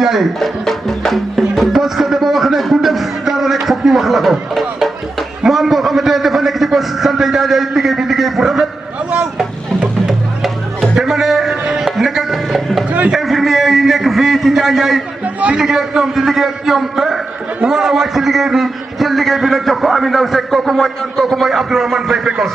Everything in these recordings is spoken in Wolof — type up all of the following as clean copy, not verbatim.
Ndiaye parce que dama wax ne ku def dara rek foog ñu wax la ko mu am boo xamante ne dafa nekk ci bos sant Ndiaye liggéey bi liggéey bu rafet te ma ne nekk infirmier yi nekk fii ci Ndiaye di liggéey ak ñoom ba war a wàcc liggéey bi jël liggéey bi nag jox ko Ami Ndaw Seck kooku mooy Abdourahmane Faye Pekos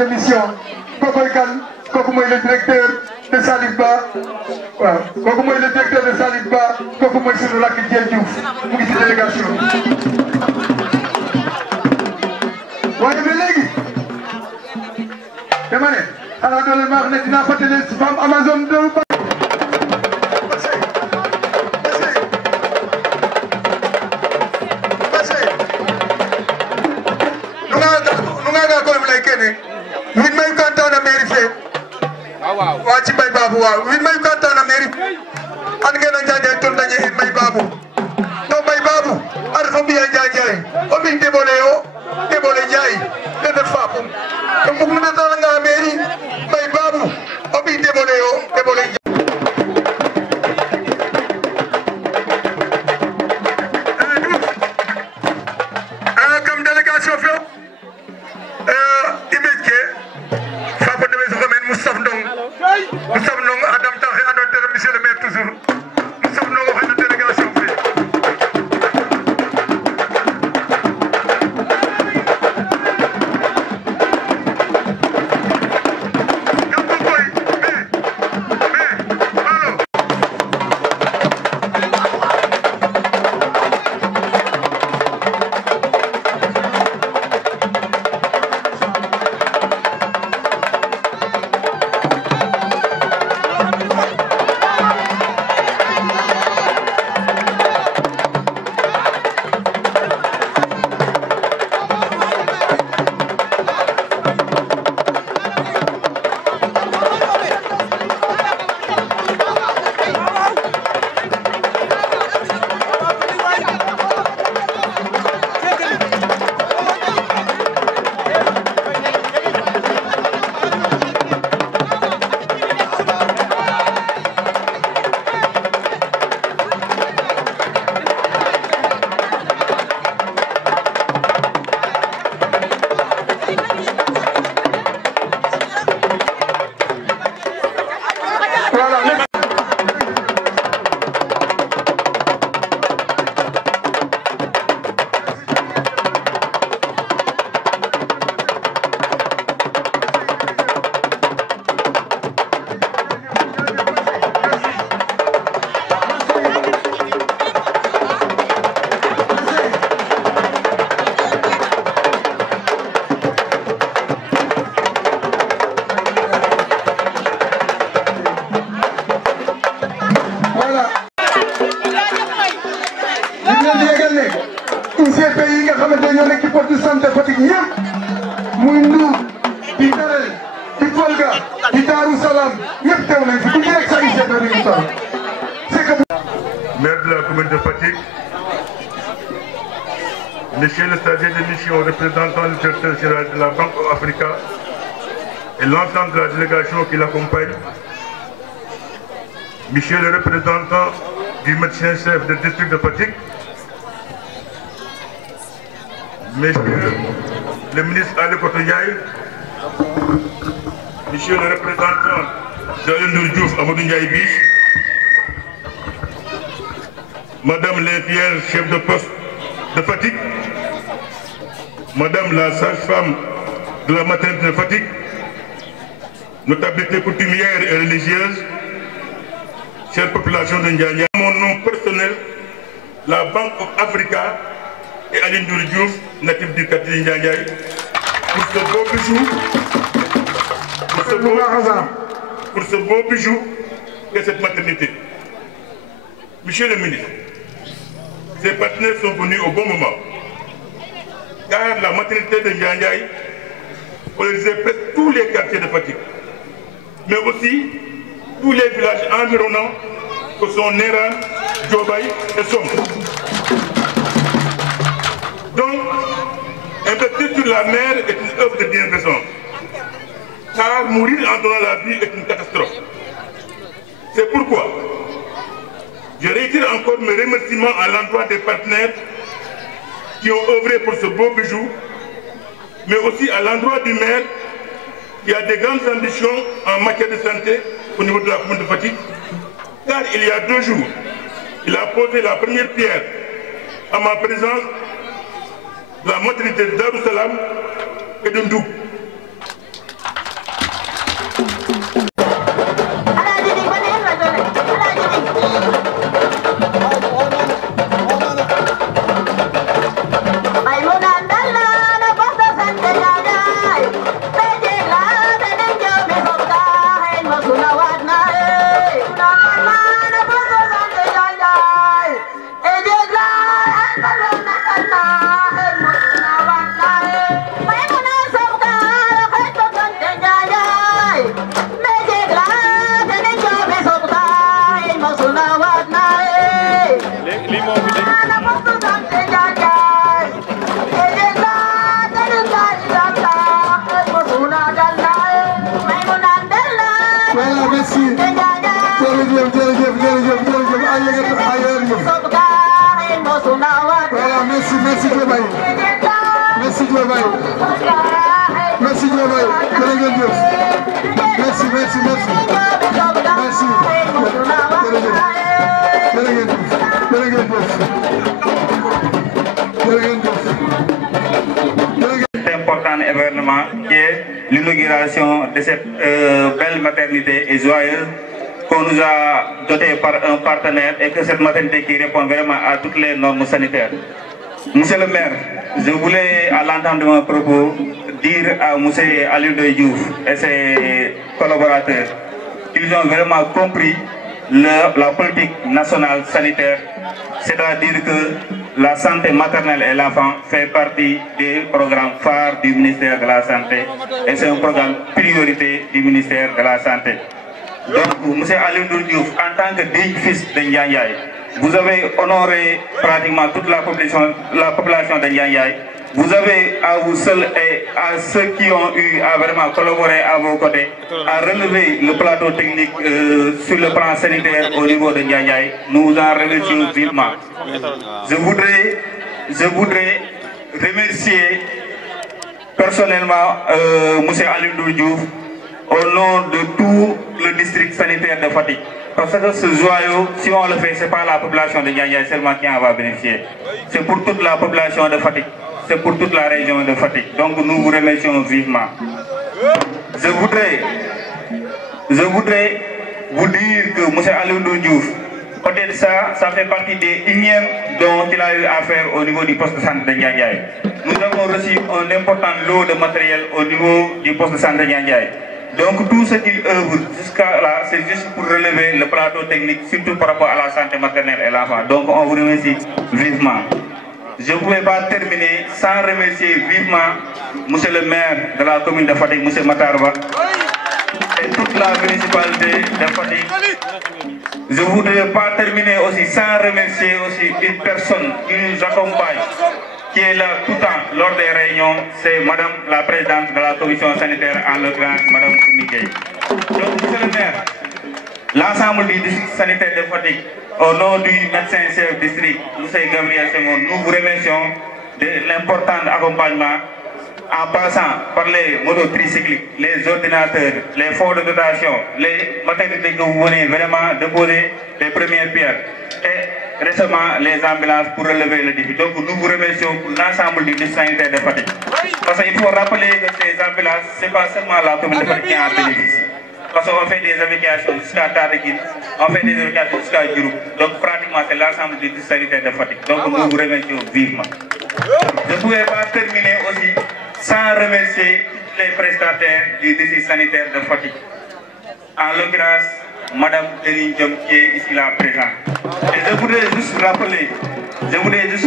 de mission kookoy kan kooku mooy le directeur de Salif Ba waaw kooku mooy le directeur de Salif Ba kooku mooy sunu rakk Dieng Diouf mu ngi ci délégation waaye ba léegi dama ne xanaa doole ma wax ne dinaa fàttali femme Amazon de waa ci Mbaye Babou waaw wi may kontaan na mairie an ngeen a Ndiaye ton dañe in Mbaye Babou to Mbaye Babou ar fo mbiya Ndiaye o mbiñ debole Ndiaye de def fapum to mbug nu ndeta nga mairie Mbaye Babou o mbiñ debole Ndiaye comme délégation fe image ke fapon dewe so men Moustapha Ndong Adam Taxe ando tere monsieur le maire toujours Moustapha Ndong o xene délégation ñu leen di yëgal ne ICP yi nga xamante ne ñoo nekk ci poste de santé Fatick ñëpp muy Ndour di Darel di Folga di Darou Salam ñëpp teew nañ fi ku ci nekk sa ICP bi ñu toll. c'est que. Maire de la commune de Fatick, Monsieur le chargé de mission représentant le directeur général de la Banque Africa et l'ensemble de la délégation qui l'accompagne, Monsieur le représentant du médecin-chef du district de Fatick, Monsieur le ministre Ali Koto Ndiaye, Monsieur le représentant de Ndour Diouf Amadou Ndiaye Biche, Madame l'infirmière chef de poste de Fatick, Madame la sage-femme de la maternité de Fatick, notabilité coutumière et religieuse, chère population de Ndiaye. Mon nom personnel, la Banque of Africa et Aline Ndour Diouf, natif du quartier de Ndiaye, pour ce beau bijou, pour ce beau bijou de cette maternité. Monsieur le ministre, ces partenaires sont venus au bon moment, car la maternité de Ndiaye polarisait presque tous les quartiers de Fatick, mais aussi tous les villages environnants que sont Néran, Diobaye et Som. Donc, investir sur la mer est une œuvre de bienfaisance, car mourir en donnant la vie est une catastrophe. C'est pourquoi je réitère encore mes remerciements à l'endroit des partenaires qui ont œuvré pour ce beau bijou, mais aussi à l'endroit du maire qui a des grandes ambitions en matière de santé au niveau de la commune de Fatick, car il y a 2 jours, il a posé la première pierre à ma présence de la maternité de Darou Salam et de Ndour. Merci Diobaye. Merci Diobaye. Merci Diobaye. Merci, merci, merci. Merci. C'est un important événement qui est l'inauguration de cette belle maternité et joyeuse qu'on nous a dotée par un partenaire et que cette maternité qui répond vraiment à toutes les normes sanitaires. Monsieur le maire, je voulais, à l'entente de mon propos, dire à monsieur Aline Ndoye Diouf et ses collaborateurs qu'ils ont vraiment compris la politique nationale sanitaire, c'est-à-dire que la santé maternelle et l'enfant fait partie des programmes phares du ministère de la Santé et c'est un programme priorité du ministère de la Santé. Donc, monsieur Aline Ndoye Diouf, en tant que digne fils de Ndiaye, vous avez honoré pratiquement toute la population de Ndiaye. Vous avez à vous seuls et à ceux qui ont eu à vraiment collaborer à vos côtés, à relever le plateau technique sur le plan sanitaire au niveau de Ndiaye. Nous vous en remercions vivement. Je voudrais remercier personnellement M. Aline Ndoye Diouf au nom de tout le district sanitaire de Fatick. Parce que ce joyau, si on le fait, ce n'est pas la population de Ndiaye seulement qui en va bénéficier. C'est pour toute la population de Fatick. C'est pour toute la région de Fatick. Donc nous vous remercions vivement. Je voudrais vous dire que M. Aline Ndoye Diouf, peut-être ça fait partie des énièmes dont il a eu à faire au niveau du poste de santé de Ndiaye. Nous avons reçu un important lot de matériel au niveau du poste de santé de Ndiaye. Donc tout ce qu'il œuvre jusqu'à là, c'est juste pour relever le plateau technique, surtout par rapport à la santé maternelle et l'enfant. Donc on vous remercie vivement. Je ne pouvais pas terminer sans remercier vivement monsieur le maire de la commune de Fatick, monsieur Matarba, et toute la municipalité de Fatick. Je ne voudrais pas terminer aussi sans remercier aussi une personne qui nous accompagne, qui est là tout le temps lors des réunions, c'est madame la présidente de la commission sanitaire, en l'occurrence madame Miguel. Donc monsieur le maire, l'ensemble du district sanitaire de Fatick, au nom du médecin chef district, monsieur Gabriel Senghor, nous vous remercions de l'important accompagnement en passant par les motos tricycliques, les ordinateurs, les fonds de dotation, les maternités que vous venez vraiment de poser les premières pierres et récemment les ambulances pour relever le défi. Donc nous vous remercions pour l'ensemble du district sanitaire de Fatick. Parce qu'il faut rappeler que ces ambulances, ce n'est pas seulement la commune de Fatick qui en bénéficie. Parce qu'on fait des évacuations jusqu'à Tataguine, on fait des évacuations jusqu'à Diouroup. Donc pratiquement c'est l'ensemble du district sanitaire de Fatick. Donc nous vous remercions vivement. Je ne pouvais pas terminer aussi sans remercier tous les prestataires du district sanitaire de Fatick. En l'occurrence, madame Eline Diom qui est ici là présente. Et je voudrais juste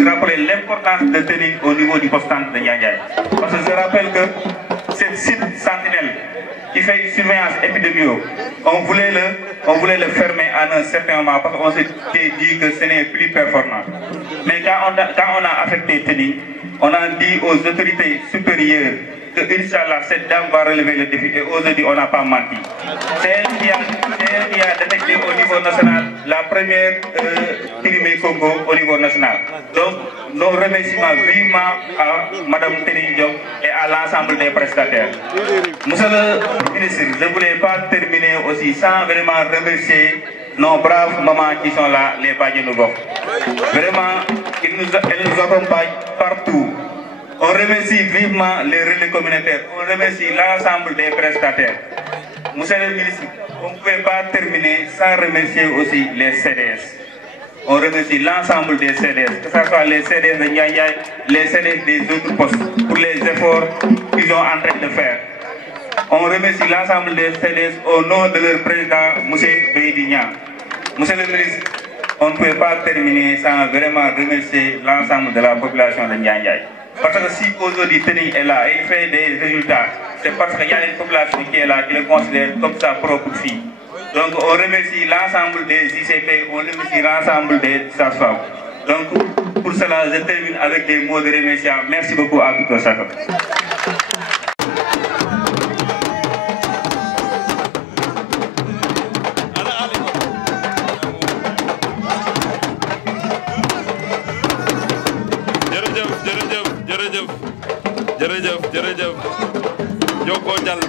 rappeler l'importance de tenir au niveau du poste de Niandiaye. Parce que je rappelle que cette site sentinelle qui fait une surveillance épidémiologique, on voulait le fermer à un certain moment parce qu'on s'était dit que ce n'est plus performant. Mais quand on a affecté Teni, on a dit aux autorités supérieures que Inch'Allah, cette dame va relever le défi et aujourd'hui on n'a pas menti. C'est elle qui a détecté au niveau national la première Pyrémée Congo au niveau national. Donc nos remerciements vivement à Mme Teni Diop et à l'ensemble des prestataires. Monsieur le ministre, je ne voulais pas terminer aussi sans vraiment remercier nos braves mamans qui sont là, les Badjanougok. Vraiment, elles nous accompagnent partout. On remercie vivement les relais communautaires, on remercie l'ensemble des prestataires. Monsieur le ministre, on ne pouvait pas terminer sans remercier aussi les CDS. On remercie l'ensemble des CDS, que ce soit les CDS de Niandiaye, les CDS des autres postes, pour les efforts qu'ils sont en train de faire. On remercie l'ensemble des CDS au nom de leur président, M. Beydignan. Monsieur le ministre, on ne pouvait pas terminer sans vraiment remercier l'ensemble de la population de Niandiaye. Parce que si aujourd'hui Teni est là et il fait des résultats, c'est parce qu'il y a une population qui est là, qui le considère comme sa propre fille. Donc on remercie l'ensemble des ICP, on remercie l'ensemble des sages-femmes. Donc pour cela, je termine avec des mots de remerciement. Merci beaucoup à tout chacun. jërëjëf Joko Njal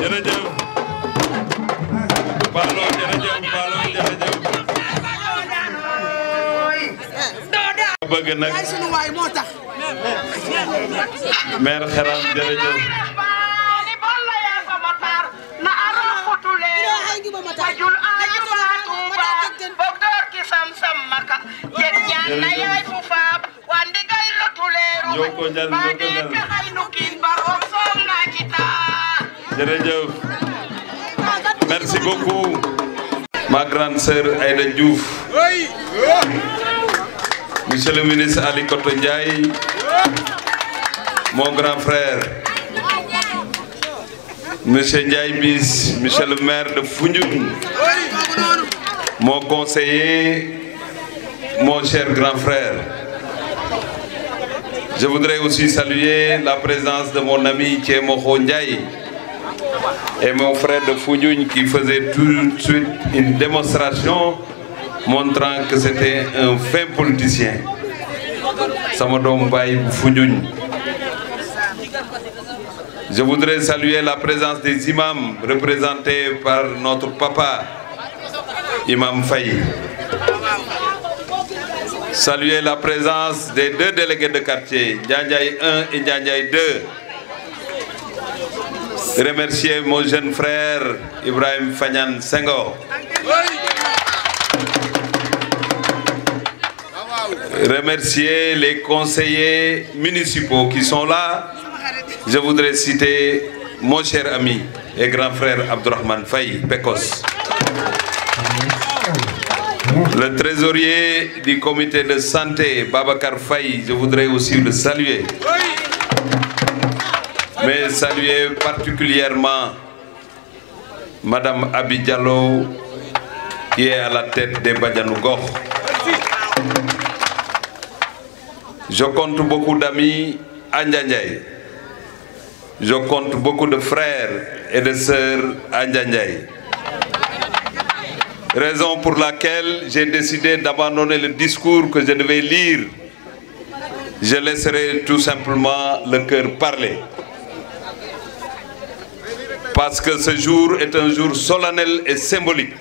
jërëjëf Balo jërëjëf bëgg nag maire Xeram jërëjëf Merci beaucoup, ma grande sœur Aïda Diouf, monsieur le ministre Ali Koto Ndiaye, mon grand frère, monsieur Ndiaye Bis, monsieur le maire de Foundiougne, mon conseiller, mon cher grand frère. Je voudrais aussi saluer la présence de mon ami Tchémokho Ndiaye et mon frère de Foundiougne qui faisait tout de suite une démonstration montrant que c'était un fin politicien. Samadom Baye Foundiougne. Je voudrais saluer la présence des imams représentés par notre papa, Imam Faye. Saluer la présence des deux délégués de quartier, Ndiandiaye 1 et Ndiandiaye 2. Remercier mon jeune frère Ibrahim Fagnan Senghor. remercier les conseillers municipaux qui sont là. Je voudrais citer mon cher ami et grand frère Abdourahmane Faye, Pekos. Le trésorier du comité de santé, Babacar Faye, je voudrais aussi le saluer. Mais saluer particulièrement Madame Abi Diallo, qui est à la tête des Badianougor. Je compte beaucoup d'amis à Ndiaye. Je compte beaucoup de frères et de sœurs à Ndiaye. Raison pour laquelle j'ai décidé d'abandonner le discours que je devais lire. Je laisserai tout simplement le cœur parler. Parce que ce jour est un jour solennel et symbolique,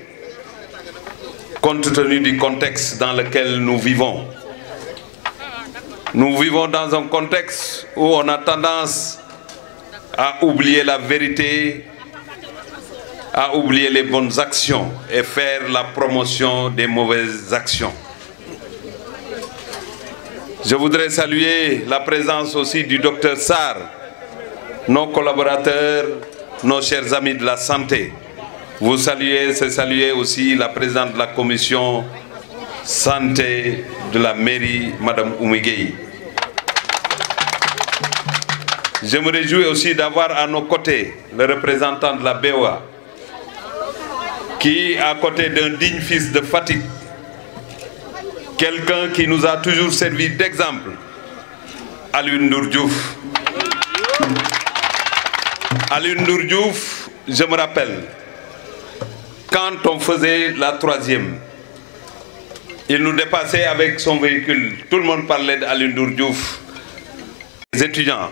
compte tenu du contexte dans lequel nous vivons. Nous vivons dans un contexte où on a tendance à oublier la vérité, à oublier les bonnes actions et faire la promotion des mauvaises actions. Je voudrais saluer la présence aussi du docteur Sarr, nos collaborateurs, nos chers amis de la santé. Vous saluez, c'est saluer aussi la présidente de la commission santé de la mairie, Madame Oumigueï. Je me réjouis aussi d'avoir à nos côtés le représentant de la BOA, qui, à côté d'un digne fils de Fatick, quelqu'un qui nous a toujours servi d'exemple, Alioune Ndour Diouf. Alioune Ndour Diouf, je me rappelle, quand on faisait la 3e, il nous dépassait avec son véhicule. Tout le monde parlait d'Alioune Ndour Diouf, les étudiants.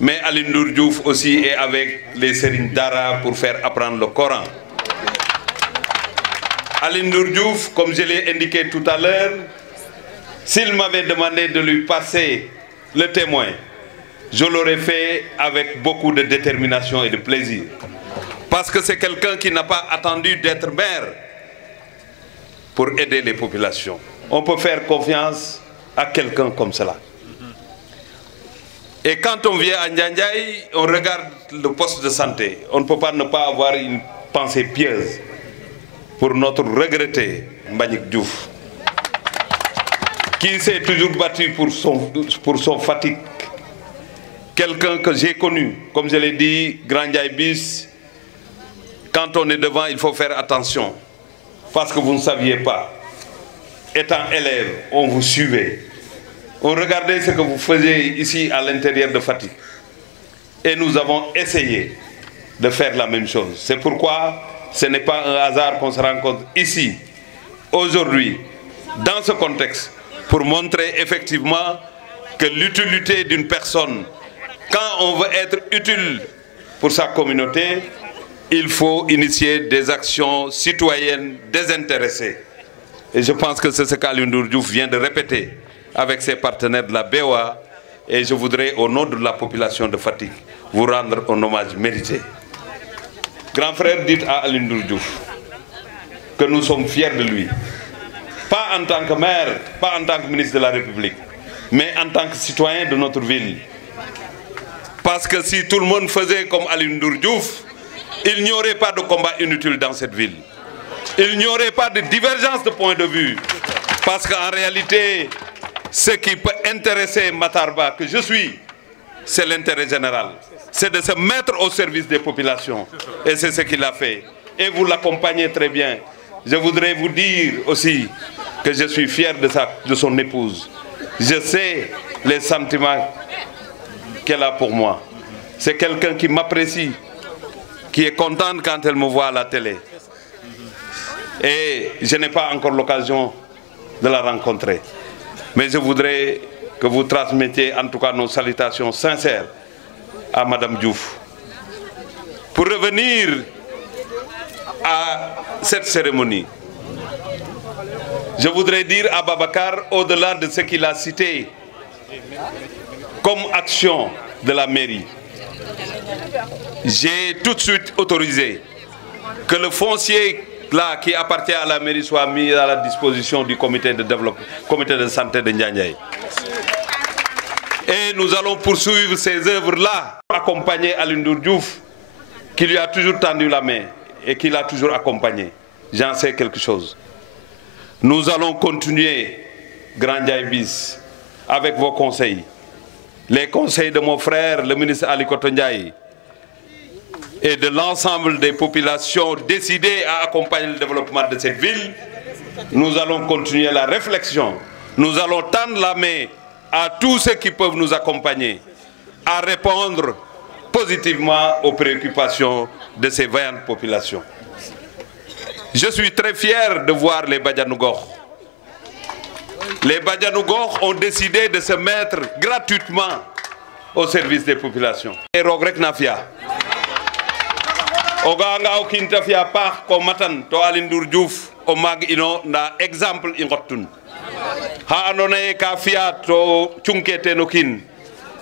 Mais Alioune Ndour Diouf aussi est avec les Serigne Dara pour faire apprendre le Coran. Alioune Ndour Diouf, comme je l'ai indiqué tout à l'heure, s'il m'avait demandé de lui passer le témoin, je l'aurais fait avec beaucoup de détermination et de plaisir. Parce que c'est quelqu'un qui n'a pas attendu d'être maire pour aider les populations. On peut faire confiance à quelqu'un comme cela. Et quand on vient à Ndiaye, on regarde le poste de santé. On ne peut pas ne pas avoir une pensée pieuse pour notre regretté Mbagnick Diouf, qui s'est toujours battu pour son Fatick. Quelqu'un que j'ai connu, comme je l'ai dit, Grand Ndiaye bis, quand on est devant, il faut faire attention. Parce que vous ne saviez pas. Étant élève, on vous suivait. On regardait ce que vous faisiez ici à l'intérieur de Fatick. Et nous avons essayé de faire la même chose. C'est pourquoi ce n'est pas un hasard qu'on se rencontre ici, aujourd'hui, dans ce contexte, pour montrer effectivement que l'utilité d'une personne, quand on veut être utile pour sa communauté, il faut initier des actions citoyennes désintéressées. Et je pense que c'est ce qu'Alioune Ndour Diouf vient de répéter avec ses partenaires de la BOA, et je voudrais, au nom de la population de Fatick, vous rendre un hommage mérité. Grand frère, dites à Alioune Ndour Diouf que nous sommes fiers de lui. Pas en tant que maire, pas en tant que ministre de la République, mais en tant que citoyen de notre ville. Parce que si tout le monde faisait comme Alioune Ndour Diouf, il n'y aurait pas de combat inutile dans cette ville. Il n'y aurait pas de divergence de point de vue. Parce qu'en réalité, ce qui peut intéresser Matarba, que je suis, c'est l'intérêt général. C'est de se mettre au service des populations. Et c'est ce qu'il a fait. Et vous l'accompagnez très bien. Je voudrais vous dire aussi que je suis fier de son épouse. Je sais les sentiments qu'elle a pour moi. C'est quelqu'un qui m'apprécie, qui est contente quand elle me voit à la télé. Et je n'ai pas encore l'occasion de la rencontrer. Mais je voudrais que vous transmettiez en tout cas nos salutations sincères à Madame Diouf. Pour revenir à cette cérémonie, je voudrais dire à Babacar, au-delà de ce qu'il a cité comme action de la mairie, j'ai tout de suite autorisé que le foncier là qui appartient à la mairie soit mis à la disposition du comité de développement, comité de santé de Ndiandiaye. Et nous allons poursuivre ces œuvres-là, accompagner Alioune Ndour Diouf, qui lui a toujours tendu la main et qui l'a toujours accompagné. J'en sais quelque chose. Nous allons continuer, Grand Ndiaye bis, avec vos conseils. Les conseils de mon frère, le ministre Ali Koto Ndiaye, et de l'ensemble des populations décidées à accompagner le développement de cette ville. Nous allons continuer la réflexion. Nous allons tendre la main à tous ceux qui peuvent nous accompagner à répondre positivement aux préoccupations de ces vaillantes populations. Je suis très fier de voir les Badianougor. Les Badianougor ont décidé de se mettre gratuitement au service des populations. Et Rogrek Nafia. Oganga okinta fiya paax ko matan to Alioune Ndour Diouf o mag ino nda exemple i ngottun ha andona ye ka fiya to cunke ten o kiin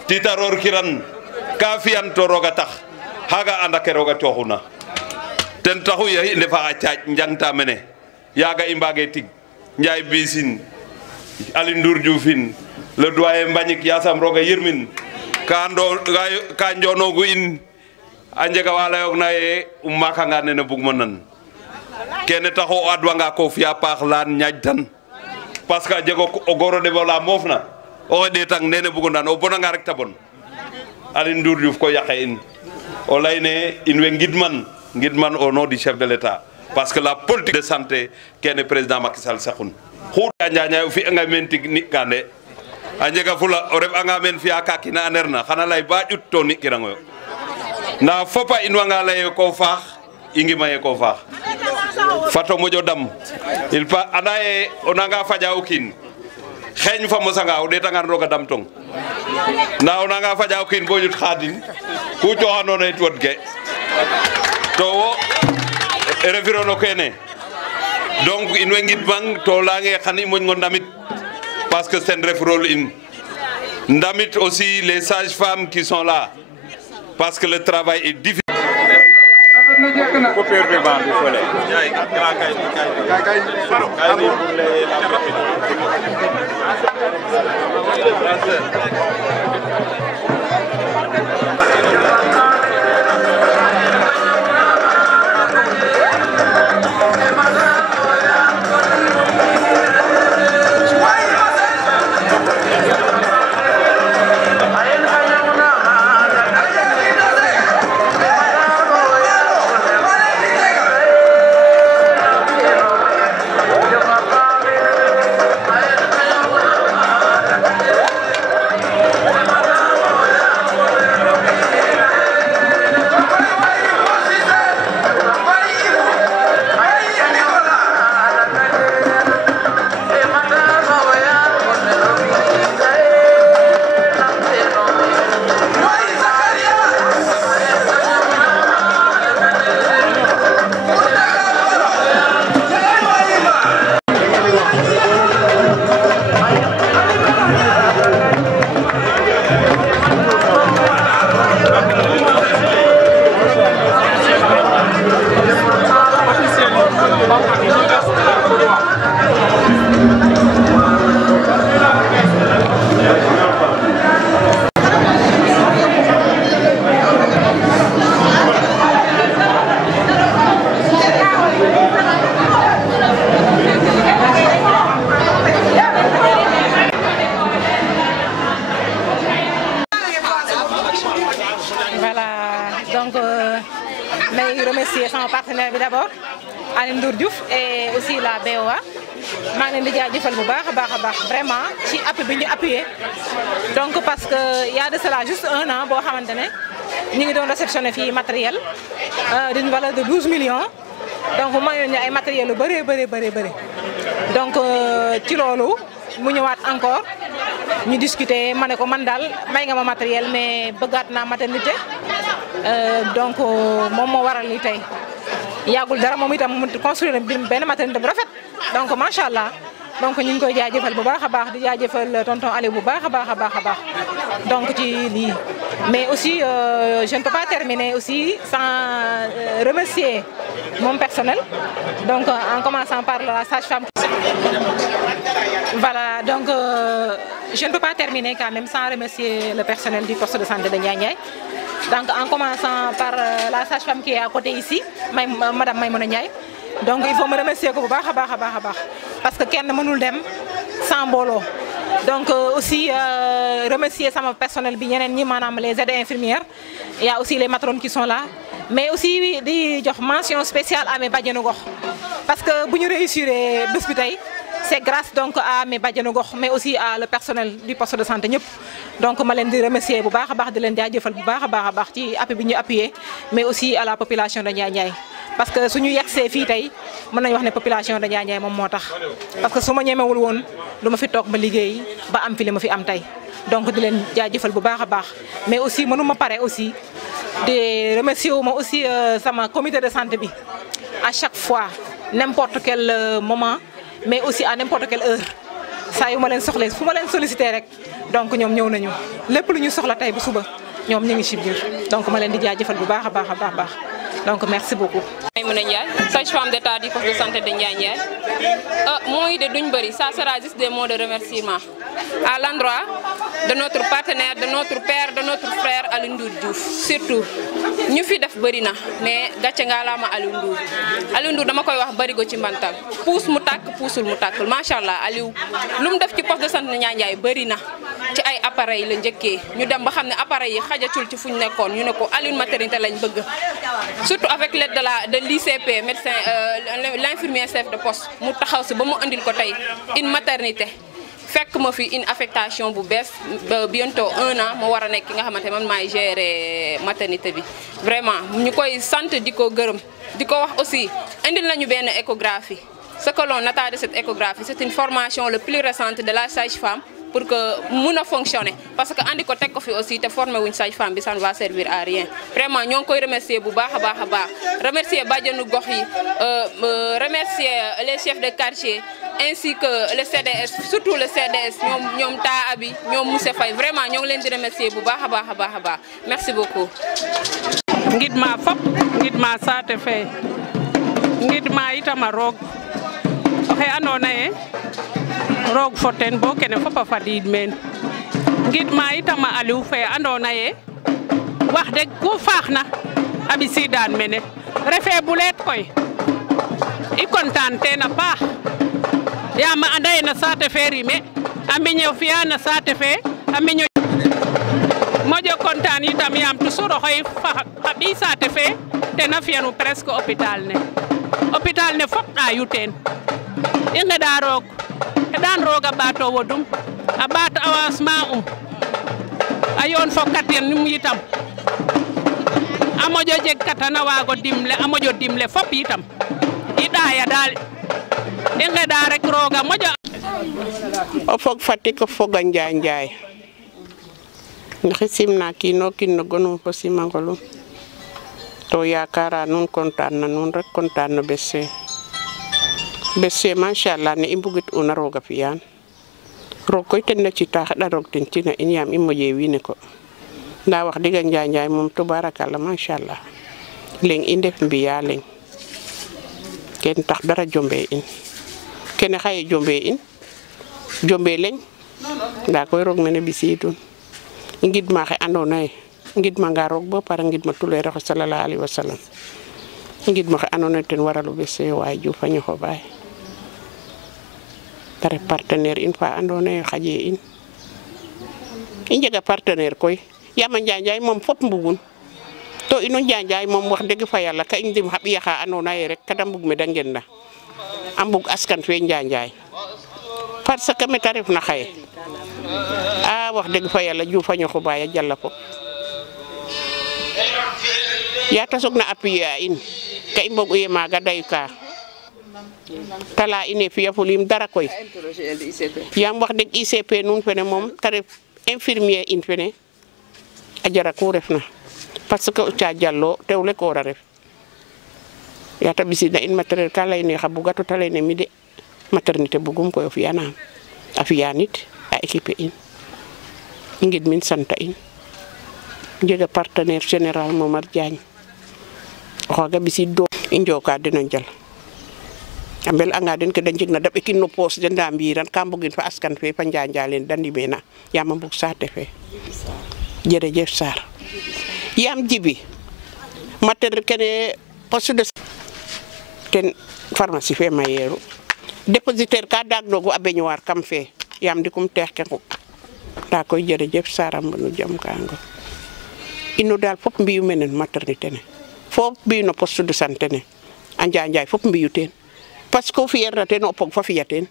titaror kiran ka fiyan to roga tax haga anda ke roga cooxuna ten taxu ye i ndefa a caac njangta mene yaga i mbage tig Ndiaye Bisin Alioune Ndour Dioufin le doyen Mbagnick yasam roga yirmin ka njonogu in anjega wala yok na ye umaka nga nene bugma nan kene taxo adwanga ko fiya paax lan ñaaj tan parce que jego o goro de wala mofna o de tang nene bugo nan o bonanga rek ta bon Alioune Ndour Diouf ko yaqe in o layne in we ngidman au nom du chef de l'État parce que la politique de santé kene président Macky Sall saxun xuda ñaña fi nga men tig ni kande anjega fula o ref anga men fiya ka kina anerna xana lay ba ƴut to ni kirango yo nda fopa in wanga lay ko faax ingi maye ko faax fato mojo dam il pa anaye onanga faja o kin xeñ fa mosanga o deta ngan roga dam tong nda onanga faja o kin bo ñut xadin ku coxano na tuot ge to wo refirono kene donc in way ngidmang to lange xan i moñ ngo ndamit parce que c'est un rôle in ndamit aussi les sages-femmes qui sont là parce que le travail est difficile. may remercier sama partenaire bi d'abord Alioune Ndour Diouf et aussi la BOA maa ngi leen di jaajëfal bu baax a baax vraiment ci appui bi ñu appuyé donc parce que y a de cela juste un an boo xamante ne ñu ngi doon réceptionné fii matériel d'une valeur de 12 millions donc mayoon ñu ay matériel yu bëri donc ci loolu mu ñëwaat encore ñu discuter ma ne ko man daal may nga ma matériel mais bëggaat naa maternité donc moom moo waral li tey yàggul dara moom itam mu construire benn maternité bu rafet donc macha allah donc ñu ngi koy jaajëfal bu baax a baax di jaajëfal tonton Aliou bu baax a baax a baax a baax donc ci lii mais aussi je ne peux pas terminer aussi sans remercier mon personnel donc en commençant par la sage-femme. Voilà, donc je ne peux pas terminer quand même sans remercier le personnel du poste de santé de Ndiaye. Donc en commençant par la sage-femme qui est à côté ici, Madame Maïmouna Ndiaye. Donc il faut me remercier bu baax a baax a baax a baax parce que kenn mënul dem sans mbooloo. Donc aussi remercier sama personnel bi ñeneen ñi maanaam les aides infirmières. Il y a aussi les matrones qui sont là. Mais aussi di jox mention spéciale à mes bajenu gox parce que bu ñu réussir bés bi tey c'est grâce donc à mes bajenu gox mais aussi à le personnel du poste de santé ñëpp. Donc ma leen di remercier bu baax a baax di leen jaajëfal bu baax a baax ci appui bi ñu appuyé mais aussi à la population de Ndiaye parce que suñu yegsee fii tey mën nañu wax ne population de Ndiaye moom moo tax parce que su ma ñemewul woon du ma fi toog ba liggéey ba am fi li ma fi am tey donc di leen jaajëfal bu baax a baax mais aussi mënuma pare aussi de remercier wu ma aussi sama comité de santé bi à chaque fois n'importe quel moment mais aussi à n'importe quelle heure saa yu ma leen soxlee fu ma leen sollicité rek donc ñoom ñëw nañu lépp lu ñu soxla tey bu suba ñoom ñu ngi ci biir donc ma leen di jaajëfal bu baax a baax a baax donc merci beaucoup. Maïmouna Ndiaye, sage-femme d'État du poste de santé de Ndiaye. Mooy de duñ bëri, ça sera juste des mots de remerciement à l'endroit de notre partenaire, de notre père, de notre frère Aliou Ndour Diouf. Surtout ñu fi def bëri na mais gàcce ngaalaama Aliou Ndour. Aliou Ndour dama koy wax barigo ci mbantal puus mu tàkk puusul mu tàkkul macha allah Aliou lu mu def ci poste de santé de Ndiaye bëri na ci ay appareils la njëkkee ñu dem ba xam ne appareils yi xajatul ci fu ñu nekkoon ñu ne ko Aliou maternité lañ bëgg. Surtout avec l'aide de l'ICP, médecin, l'infirmier chef de poste, mu taxaw si ba mu andil ko tey une maternité fekk ma fi une affectation bu bees bientôt 1 an ma war a nekk ki nga xamante man maay gérer maternité bi. Vraiment ñu koy sant di ko gërëm di ko wax aussi indil nañu benn échographie. Ce que l'on attend de cette échographie, c'est une formation le plus récente de la sage-femme pour que mun a fonctionner parce que andi ko teg ko fi aussi te formé wuñ sage-femme bi ça ne va servir à rien vraiment ñoo ngi koy remercier bu baax a baax a baax remercier bàjjenu gox yi remercier les chefs de quartier ainsi que le CDS surtout le CDS ñoom taa abi ñoom monsieur Faye vraiment ñoo ngi leen di remercier bu baax a baax a baax a baax merci beaucoup. ngidma fop ngidma saate fe ngidma itama roog oxe andoona yee roog fo ten bo kene fop a fadiid meen ngidma itam a Aliou fe andoona yee wax deg ku faaxna a ɓisiidaan mene refee buleet koy i content teen a paax yaam a anda yee na saate fe rime a mbiño fi'a na saate fe a mbiño moƴo content itam yaam toujours oxey fa xa ɓiy saate fe ten a fi'anu presque hôpital ne fop ɗaayu teen i ngeɗa roog xeɗan roog a ɓaato wodum a ɓaat avancement a yoon fo katinum yitam a moƴo jeg katan a waago dimle a moƴo dimle fop yitam i ɗaaya daal i ngeɗa rek roog a moƴo o fog Fatick o fog a Njaay ndax i simna kiino kiin no gonum fo simangolum to yaakaara nuun kontaan na nuun rek kontaan no bes fe machallah ne i mbugit una roog a fi'aan roog koy ten na cita xeɗa roog ten cina in yaam i moƴe wiin we ko ndaa wax dëgg Njaay moom tubarakalla machallah leŋ i ndef mbi'aa leŋ ken tax dara jombe in kene xaye jombe leŋ ndaa koy roog mene ɓisiidun i ngidma xe andoona yee ngidmanga roog bo pare ngidma tuleer oxe sallallahu alayhi wa sallam i ngidma xe andoona yee ten waralu bes fe waay Diouf a ñoxo baay ta ref partenaire in fa andoona yee xaƴe in i njega partenaire koy yaam a Njaay moom fop mbugun to ino Njaay moom wax dëgg fa yàlla ka i ndim xa ɓiy axa andoona yee rek kada mbug me da ngenna a mbug askan fe Njaay parce que me ta refna xaye a wax dëgg fa yàlla Diouf a ñoxo baay a jala fop yaa ta soogna appuyer a in ka i mbog'u yee maaga dayka ta laya ine fi'afuliim dara koy yaam wax dëgg ICP nuun fene moom ta ref infirmier in fene a jara ku refna parce que o Ca Jallo tew le koor a ref yaa ta ɓisiidna in matériel ka layne xa buga to ta layne mi de maternité bugum koy o fi'anam a fi'an it a équiper in i ngidmin santa in njega partenaire général Momar Diagne o xaaga ɓisid doom i njoka den o njal a mbel'anga den ke da njegna da ɓekin no poos den nda mbi'iran ka mbugin fa askan fe fa njanjalen da ndimena yaam a mbug saate fe jerejef Sarr yaam Djiby maternité kene poste de ten pharmacie fe mayeeru dépositaire ka daag noogu a beñuwaar kam fe yaam ndikum teex ke nquɓ nda koy jerejef Sarr a mbonu jam kango ino daal fop mbiyu menen maternité ne fop mbiyu no poste de santé ne a njanjay fop mbiyu teen parce que o fi'eerna teen o pog fa fi'a teen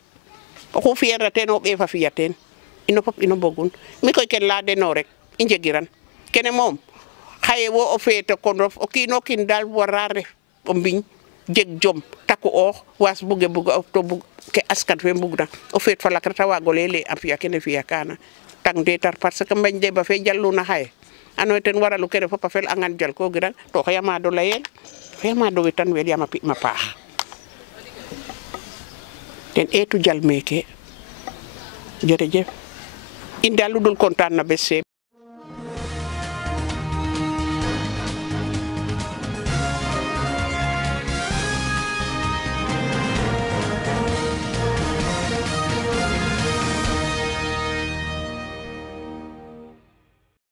oxu fi'eerna teen o ɓeef a fi'a teen ino fop ino mbogun mi koy ken laya deno rek i njegiran kene moom xaye wo o feeto konof o kiin o kiin daal wara ref o mbiñ jeg jom taku oox waas buge to bug ke askan fe mbugna o feet fa lak reta waag o lay a fi'a kene fi'a kana tang ndetar parce que mbañ deba fe jaluna xaye andoona yee ten waralu kene fop a fel'angan jalkoogiran to xaya maad o layel xaya maad o wetan wel yaam a pi'ma paax ten eetu jal meeke jerejef in daal lu dul kontaan na bes fe